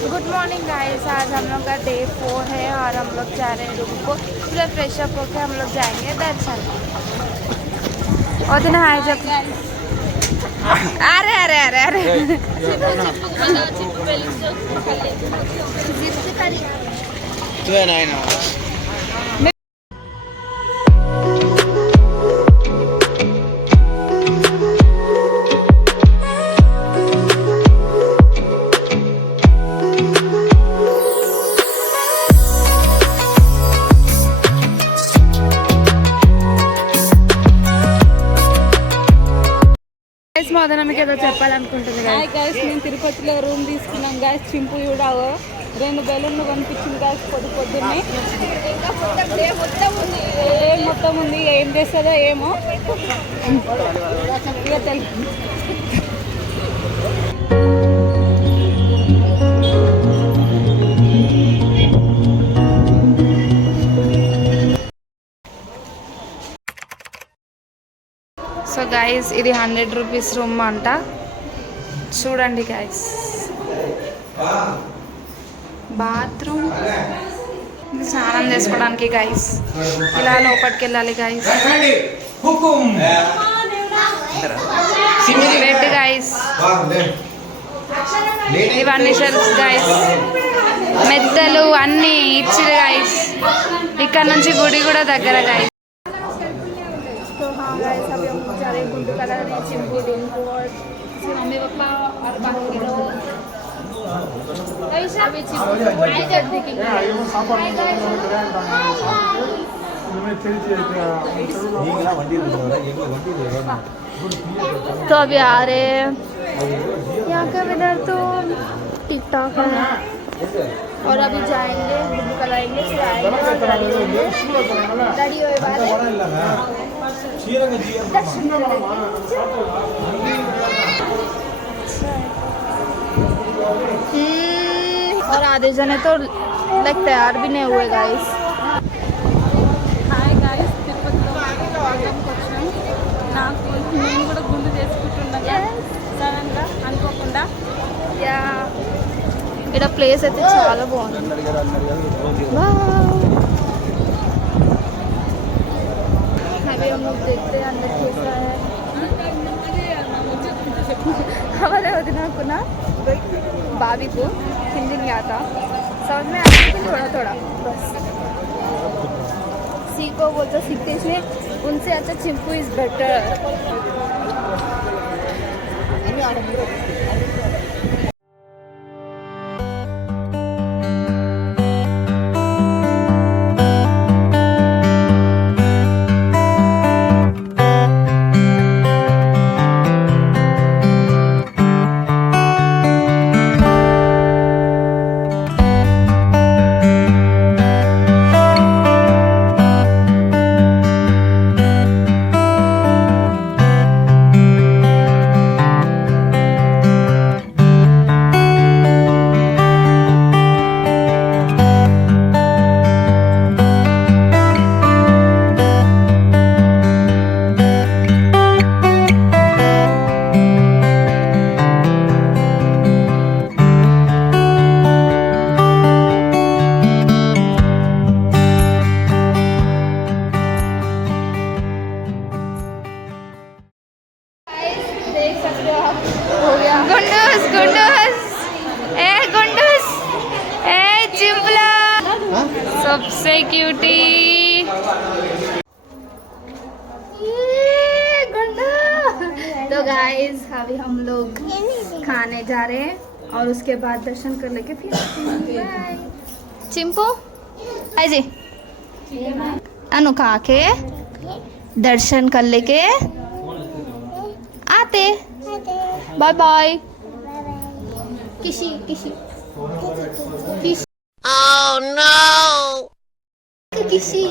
Good morning guys. आज हम लोग का डे 4 है और हम लोग जा रहे हैं रूम को। पूरा फ्रेश अप होकर हम लोग जाएंगे दर्शन। और दिन हाय जब अरे अरे अरे अरे तू है ना మోదన మీకు ఏదో చెప్పాలనుకుంటుంది గైస్ నేను తిరుపతిలో రూమ్ తీసుకున్నాం గైస్. చింపు కూడా 2 బెలూన్లు కనిపించింది గైస్ పొద్దున్నే. ఇంకా మొత్తం ఉంది ఏం చేస్తుందో ఏమో ఇక తెలుసు. సో గైస్ ఇది 100 రూపీస్ రూమ్ అంట. చూడండి గైస్, బాత్రూమ్ స్నానం చేసుకోవడానికి గైస్. ఇలా లోపలికి వెళ్ళాలి గైస్. బెడ్ గైస్, ఇవన్నీ షెల్ఫ్స్ గైస్, మెత్తలు అన్నీ ఇచ్చిరు గైస్. ఇక్కడ నుంచి గుడి కూడా దగ్గర గైస్. गाइस अभी हम जा रहे हैं गुंडू कलर में चिंपू रूम को और मम्मी पापा और बाकी लोग अभी चिंपू देखेंगे. तो अभी आ रहे हैं. यहाँ का वेदर तो ठीक ठाक है और अभी जाएंगे गुंडू कराएंगे, फिर आएंगे और गाड़ी लेंगे. गाड़ी हुए बाद और आधे जने तो लाइक तैयार भी नहीं हुए गाइस. హాయ్ గైస్, తిరుపతిలో వాగంకి వచ్చాం. నాకు నేను కూడా గుండు చేసుకుంటున్నా సడన్గా అనుకోకుండా. యా ఇక్కడ ప్లేస్ అయితే చాలా బాగుంది. अभी हम लोग देखते हैं अंदर कैसा है. हमारे वदिना भाभी को हिंदी नहीं आता, समझ में आता है थोड़ा थोड़ा बस. सीखो बोलते सीखते, इसलिए उनसे अच्छा चिंपू इज बेटर. गुंडूस गुंडूस ए चिंपला सबसे क्यूटी गुंडू. तो गाइस अभी हम लोग खाने जा रहे हैं और उसके बाद दर्शन कर लेके फिर बाय. चिंपू हाय जी अनु खा के दर्शन कर लेके आते. Bye bye. किसी किसी किसी Oh no! किसी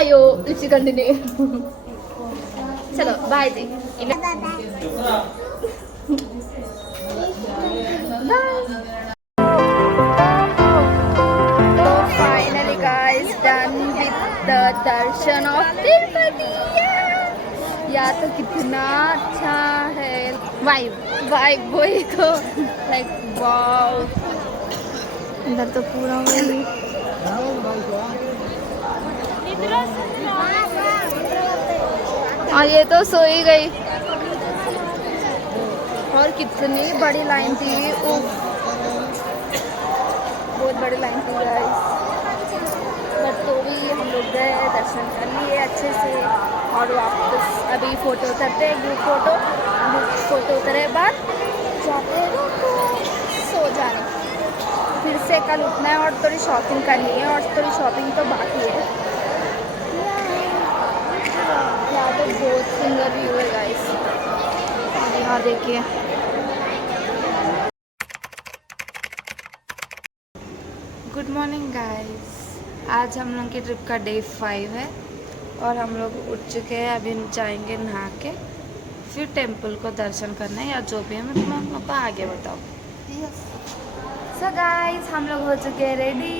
अयो लिपस्टिक कंटिन्यू. चलो bye ji. So finally guys done with the darshan of Tirupati. या तो कितना अच्छा है. वाइब वही तो लाइक वाओ। इधर तो पूरा वही। और ये तो सो ही गई। और कितनी बड़ी लाइन थी, उफ बहुत बड़ी लाइन थी गाइस। बट तो भी हम लोग गए, दर्शन कर लिए अच्छे से और वापस अभी फ़ोटो उतरते हैं, ग्रुप फ़ोटो उतरे बाद जाते हैं तो सो जाने। फिर से कल उठना है और थोड़ी शॉपिंग करनी है, और थोड़ी शॉपिंग तो बाकी है। यहाँ तो बहुत सुंदर व्यू है गाइस, यहाँ देखिए। गुड मॉर्निंग गाइस, आज हम लोग की ट्रिप का डे 5 है और हम लोग उठ चुके हैं। अभी जाएंगे नहा के, फिर टेंपल को दर्शन करना है या जो भी है मैं तुम लोग को आगे बताऊँ। सो गाइस हम लोग हो चुके हैं रेडी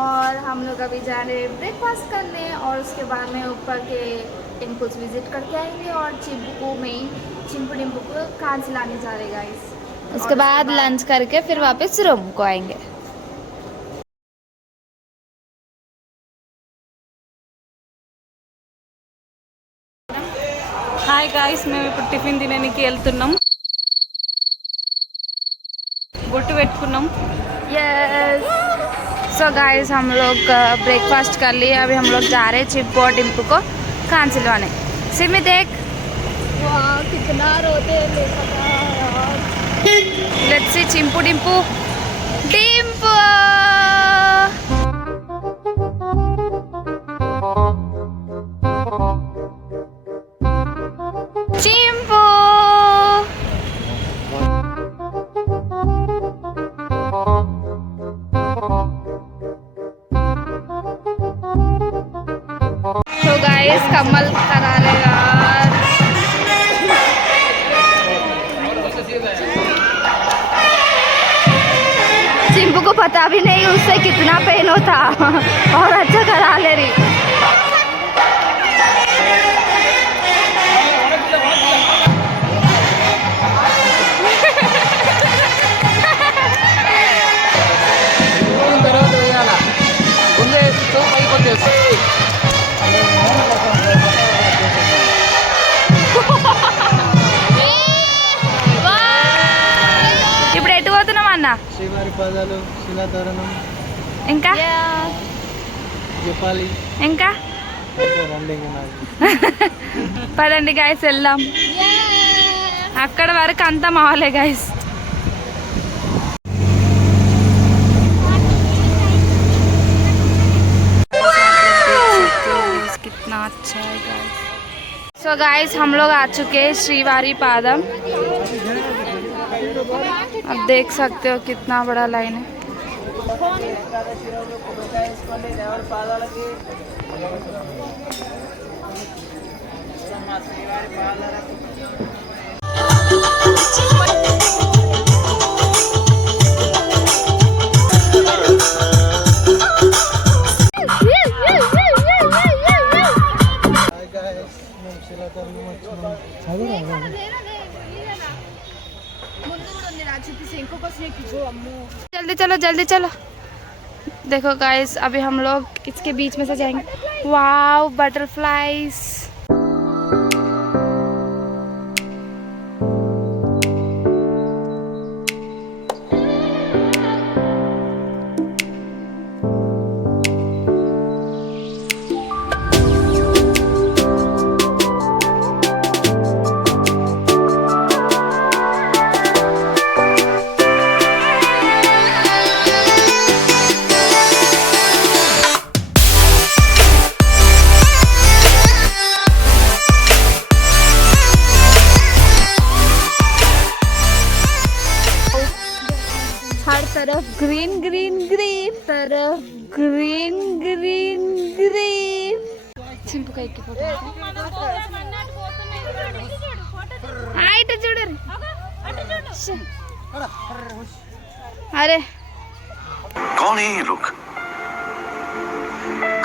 और हम लोग अभी जा रहे हैं ब्रेकफास्ट करने, और उसके बाद में ऊपर के टेम्पल्स विजिट करके आएंगे और चिंपू डिम्पू को कान से लाने जा रहे गाइस। उसके बाद लंच करके फिर वापस रूम को आएंगे। హాయ్ గాయ్స్, మేము ఇప్పుడు టిఫిన్ తినడానికి వెళ్తున్నాం. బొట్టు పెట్టుకున్నాం. यस सो गाइस हम लोग ब्रेकफास्ट कर लिए, अभी हम लोग जा रहे हैं चिंपू और डिम्पू को कान सिलवाने। सिमी देख वाह कितना रोते हैं। Let's see Chimpu Dimpu Dimpu Chimpu. तो गाइस कमल करा रहे यार। चिंपू को पता भी नहीं उससे कितना पेन होता और अच्छा करा ले रही। ఇప్పుడు ఎటు పోతున్నాం అన్న? శ్రీవారి పాదాలు, శిలాతోరణం, ఇంకా జపాలి, ఇంకా పదండి గాయస్ వెళ్దాం. అక్కడ వరకు అంతా మావలే గాయస్. कितना अच्छा है गाइस. सो गाइस हम लोग आ चुके हैं श्रीवारी पादम. अब देख सकते हो कितना बड़ा लाइन है. जल्दी चलो जल्दी चलो. देखो गाइस अभी हम लोग इसके बीच में से जाएंगे. Wow butterflies. हर तरफ ग्रीन ग्रीन ग्रीन, तरफ ग्रीन ग्रीन ग्रीन. चिंपू का एक फोटो हाइट చూడరు. अरे कौन है ये लोग,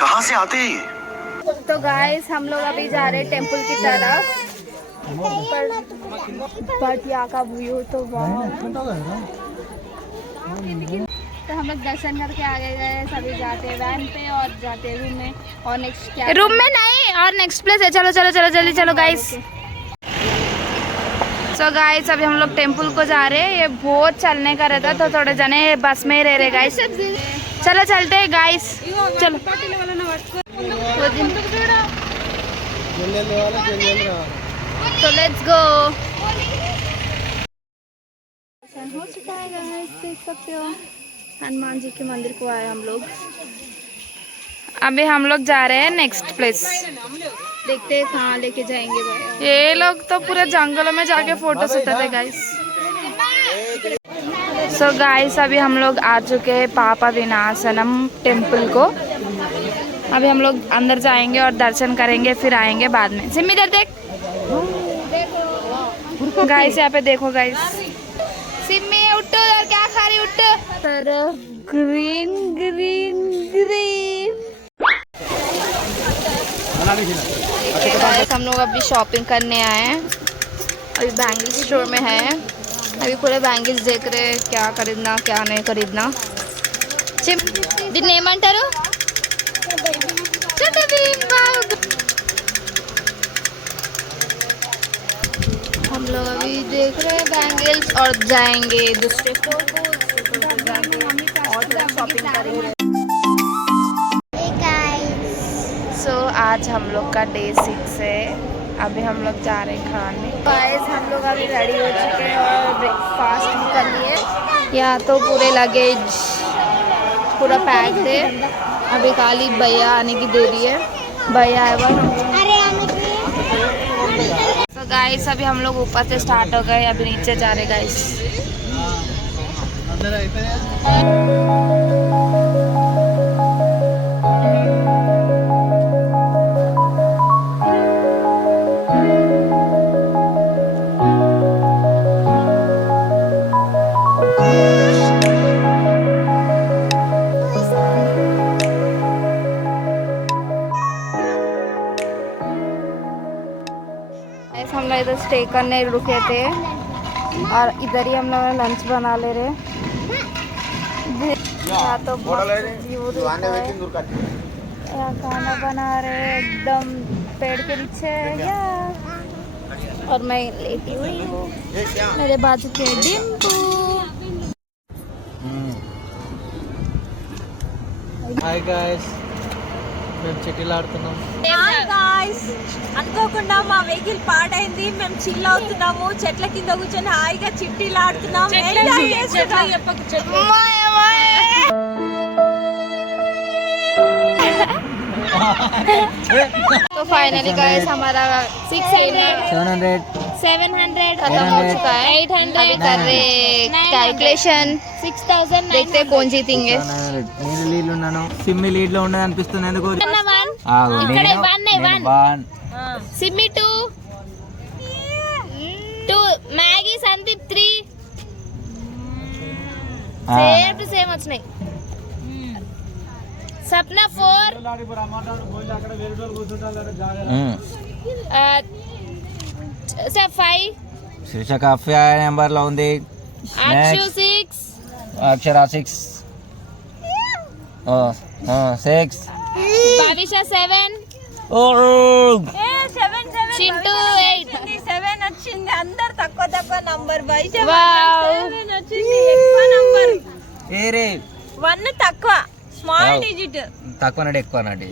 कहाँ से आते हैं ये? तो गाइस हम लोग अभी जा रहे हैं टेंपल की तरफ बट यहाँ का व्यू तो बहुत। तो हम लोग दर्शन करके आगे गए, सभी जाते हैं वैन पे और जाते हैं रूम में। और नेक्स्ट क्या, रूम में नहीं और नेक्स्ट प्लेस है। चलो चलो चलो जल्दी चलो गाइस। सो गाइस अभी हम लोग टेम्पल को जा रहे हैं। ये बहुत चलने का रहता तो थोड़े जने बस में ही रह रहे गाइस। चलो चलते हैं गाइस, चलो। तो लेट्स गो। हो चुका है गाइस, देख सकते हो हनुमान जी के मंदिर को आए हम लोग। अभी हम लोग जा रहे हैं नेक्स्ट प्लेस, देखते हैं कहाँ लेके जाएंगे भाई। ये लोग तो पूरे जंगलों में जाके फोटोस उठाते गाइस। सो गाइस अभी हम लोग आ चुके हैं पापा विनाशनम टेम्पल को। अभी हम लोग अंदर जाएंगे और दर्शन करेंगे, फिर आएंगे बाद में। सिम्मी इधर देख गाइस, यहाँ पे देखो गाइस। सिम्मी उठो यार, क्या खा रही, उठो। Sir green green green. Guys हम लोग अभी शॉपिंग करने आए हैं। अभी बैंगल स्टोर में है। अभी पूरे बैंगल्स देख रहे हैं, क्या खरीदना क्या नहीं खरीदना। దీన్ని ఏమంటారు? हम लोग अभी देख रहे हैं बैंगल्स और जाएंगे दूसरे स्टोर को और शॉपिंग करेंगे। सो आज हम लोग का डे 6 है। अभी हम लोग जा रहे हैं खाने। गाइस हम लोग अभी रेडी हो चुके हैं और ब्रेकफास्ट भी कर लिए। यहाँ तो पूरे लगेज पूरा पैक थे। अभी खाली भैया आने की देरी है, भैया आए हुआ। तो गाइस अभी हम लोग ऊपर से स्टार्ट हो गए, अभी नीचे जा रहे गाइस। हम लोग इधर स्टे करने रुके थे और इधर ही हम लोग लंच बना ले रहे। यहाँ तो यहाँ खाना बना रहे एकदम पेड़ के नीचे या। और मैं लेटी हुई हूँ, मेरे बाजू के डिम्पू। हाय गाइस, మేము చిట్టీలు ఆడుతున్నాం। అనుకోకుండా మా వెహికల్ పాడైంది, మేము చిల్ అవుతున్నాము, చెట్ల కింద కూర్చొని హాయిగా చిట్టీలు ఆడుతున్నాము। तो फाइनली गाइस हमारा 600 700 खत्म हो चुका है। 800 अभी कर रहे कैलकुलेशन। 6000 देखते हैं कौन जीतेंगे। నేను లీడ్ లో ఉన్నాను, సిమ్మి లీడ్ లో ఉన్నది అనిపిస్తుంది ఎందుకు? Simmi 2 Maggi Sandeep 3 same to same వచ్చినాయి। सपना 4 5 శీర్షక 5 నెంబర్ లో ఉంది। అక్షు 6 అక్షర 6 6 భావిష 7 చింటూ 8 7 వచ్చింది। అందరు తక్కువ తక్కువ నంబర్ వచ్చింది। ఎక్కువ నంబర్ ఏరే 1 తక్కువ, స్మాల్ డిజిట్ తక్కువ నాడు ఎక్కువ నాడు।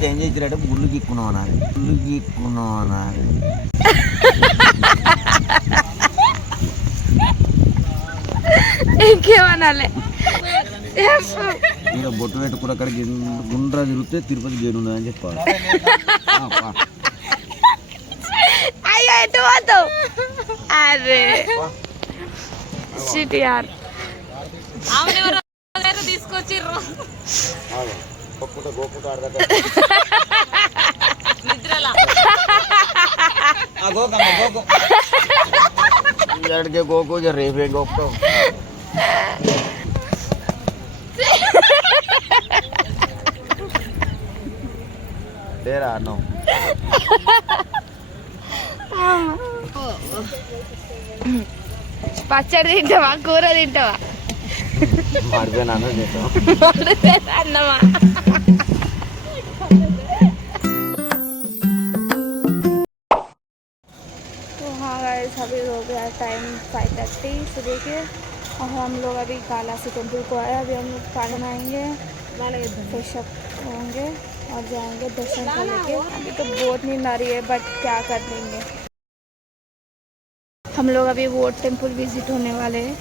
చేంజ్ చేసినట్టు గుళ్ళు గీక్కున్నావు అనాలి, గుళ్ళు గీక్కున్నావు అనాలి। ఇంకేమనాలి? ఇంకా బొట్టు పెట్టుకుని అక్కడ గుండ్రా తిరిగితే తిరుపతి చేరుండ అని చెప్పాలి। అయ్యో ఎటు పోతావు? అరే షిట్ యార్, తీసుకొచ్చిర్రు लड़के को जो रेफे को तेरा नो పచ్చడి తింటావా కూర తింటావా मारपे नाना देता అన్నమా तो हाँ गाइस अभी हो गया टाइम 5:30 सुबह के और हम लोग अभी कालासी टेम्पल को आए। अभी हम लोग खाना खाएंगे फ्रेश अप होंगे और जाएंगे दर्शन करने के। अभी तो बहुत नींद आ रही है बट क्या कर लेंगे। हम लोग अभी वो टेम्पल विजिट होने वाले हैं,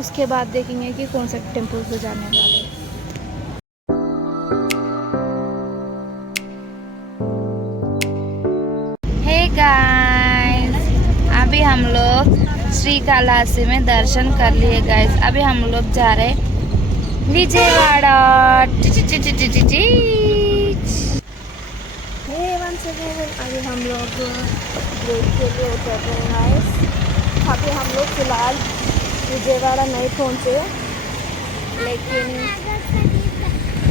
उसके बाद देखेंगे कि कौन सा टेम्पल पे जाने वाले हैं। हे गाइस अभी हम लोग श्रीकालासी में दर्शन कर लिए गाइस। अभी हम लोग जा रहे विजयवाड़ा। अभी हम लोग ब्रेक के लिए उतर रहे हैं गाइस। अभी हम लोग फिलहाल विजयवाड़ा नहीं पहुँचे, लेकिन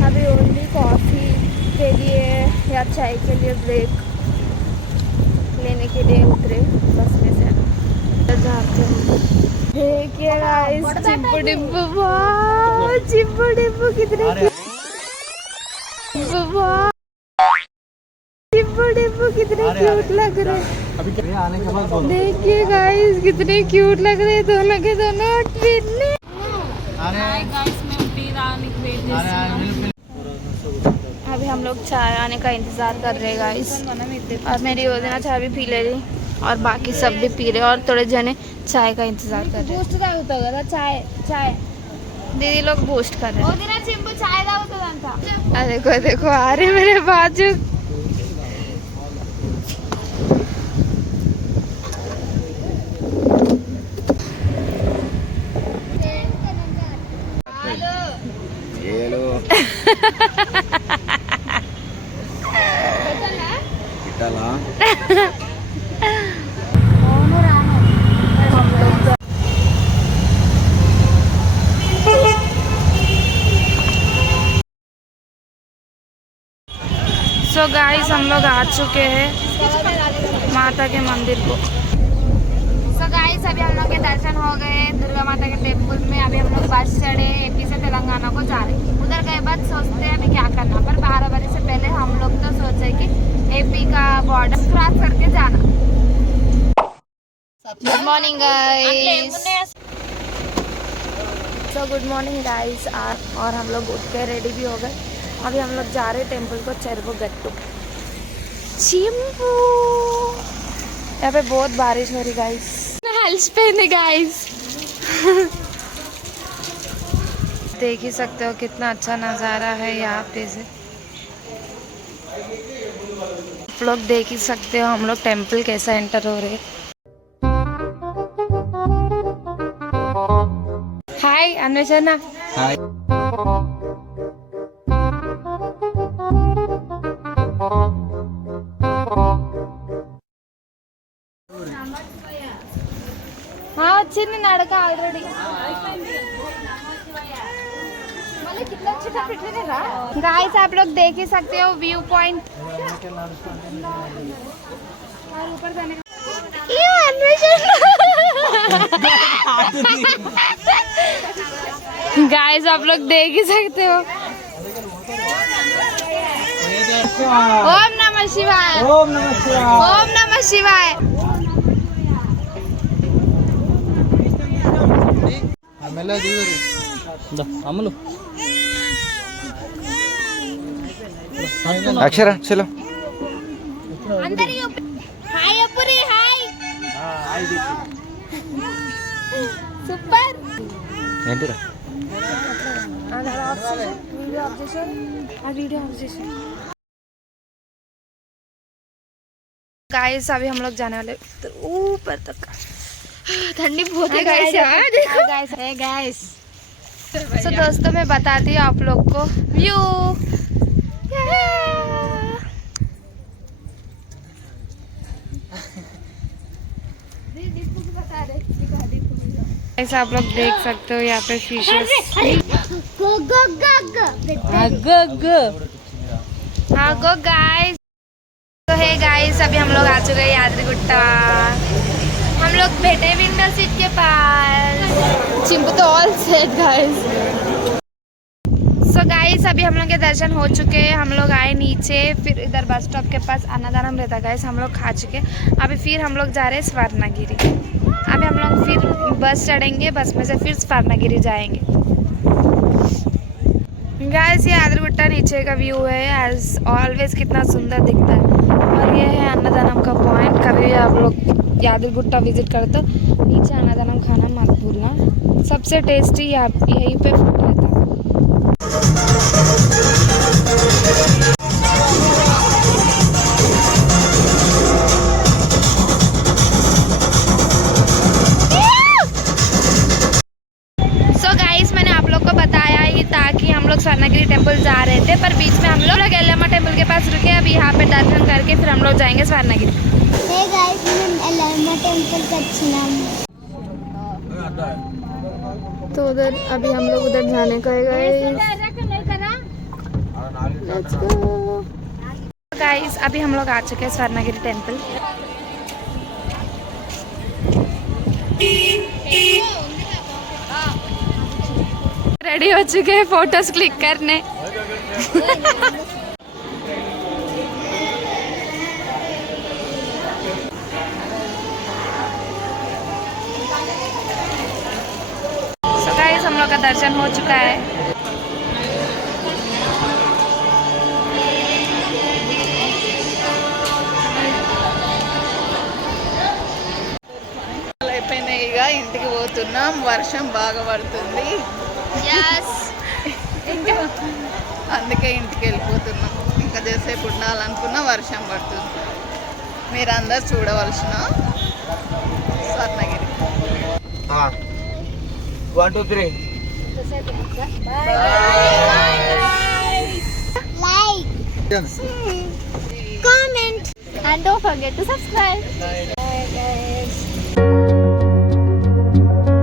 अभी ओनली कॉफ़ी के लिए या चाय के लिए ब्रेक लेने के लिए उतरे बस में से। देखिए गाइस चिंपू डिम्पू, वाह चिंपू डिम्पू कितने चिंपू डिम्पू कितने क्यूट लग रहे हैं। देखिए गाइस कितने क्यूट लग रहे हैं दोनों के दोनों ट्विन। हाय गाइस मैं टी रानी वेट చేస్తున్నాను। अभी हम लोग चाय आने का इंतजार कर रहे हैं गाइस। और मेरी वजह चाय भी पी ले रही और बाकी सब भी पी रहे और थोड़े जने चाय का इंतजार कर रहे हैं। चाय दीदी लोग बूस्ट कर रहे हैं। अरे देखो देखो आ रहे मेरे बाजू। सो गाइस हम लोग आ चुके हैं माता के मंदिर को। सो गाइस अभी हम लोग के दर्शन हो गए दुर्गा माता के टेम्पल में। अभी हम लोग बस चढ़े एपी से तेलंगाना को जा रहे हैं। उधर गए बाद सोचते हैं अभी क्या करना, पर 12 बजे से पहले हम लोग तो सोचे कि एपी का बॉर्डर क्रॉस करके जाना। Good morning guys. So good morning guys. और हम लोग उठ के रेडी भी हो गए। अभी हम लोग जा रहे हैं टेम्पल को चेरुवगट्टू। चिंपू यहाँ पे बहुत बारिश हो रही गाइस। हेल्स पहने गाइस। देख ही सकते हो कितना अच्छा नज़ारा है यहाँ पे से। आप लोग देख ही सकते हो हम लोग टेम्पल कैसा एंटर हो रहे। हाय अन्वेषणा। हाय వచ్చింది నడక ఆల్రెడీ। गाइस आप लोग देख ही सकते हो व्यू पॉइंट। गाइस आप लोग देख ही सकते हो। ओम नमः शिवाय, ओम नमः शिवाय, ओम नमः शिवाय। अक्षरा चलो हाय अपुरी हाय సూపర్ ఏంటిరా गाइस अभी हम लोग जाने वाले ऊपर तक। ठंडी बहुत है गाइस यार। गाइस है गाइस। सो दोस्तों मैं बताती हूँ आप लोग को व्यू। ऐसा आप लोग देख सकते हो यहाँ पे फिशेस। हाँ गो गाइस। तो है गाइस, अभी हम लोग आ चुके हैं यादरीगुट्टा। हम लोग बैठे विंडो सीट के पास। चिंपू तो all set guys. So guys, अभी हम लोग के दर्शन हो चुके हैं। हम लोग आए नीचे, फिर इधर बस स्टॉप के पास अन्नदानम रहता गाइस, हम लोग खा चुके। अभी फिर हम लोग जा रहे हैं स्वर्णगिरी। अभी हम लोग फिर बस चढ़ेंगे, बस में से फिर स्वर्णगिरी जाएंगे। गाइस, ये यादरीगुट्टा नीचे का व्यू है। एज ऑलवेज कितना सुंदर दिखता है। और ये है अन्नदानम का पॉइंट। कभी आप लोग यादरीगुट्टा विजिट करें तो नीचे अन्नदानम खाना मत भूलना। सबसे टेस्टी यहीं पे फूड रहता है। मैंने आप लोग को बताया ही था कि हम लोग स्वर्णगिरी टेम्पल जा रहे थे, पर बीच में हम लोग एल्लम्मा टेम्पल के पास रुके। अभी यहाँ पे दर्शन करके फिर हम लोग जाएंगे स्वर्णगिरी। तो उधर अभी हम लोग उधर जाने का है गाइस। अभी हम लोग आ चुके हैं स्वर्णगिरी टेम्पल। रेडी हो चुके हैं फोटोज क्लिक करने। सो गाइस, हम लोग का दर्शन हो चुका है। అయిపోయినాయిగా ఇంటికి పోతున్నాం. వర్షం బాగా పడుతుంది. అందుకే ఇంటికి వెళ్ళిపోతున్నాం. ఇంకా చేసేపు ఉండాలనుకున్న వర్షం పడుతుంది. మీరందరూ చూడవలసిన Swarnagiri. 1 2 3 Like, comment, and don't forget to subscribe.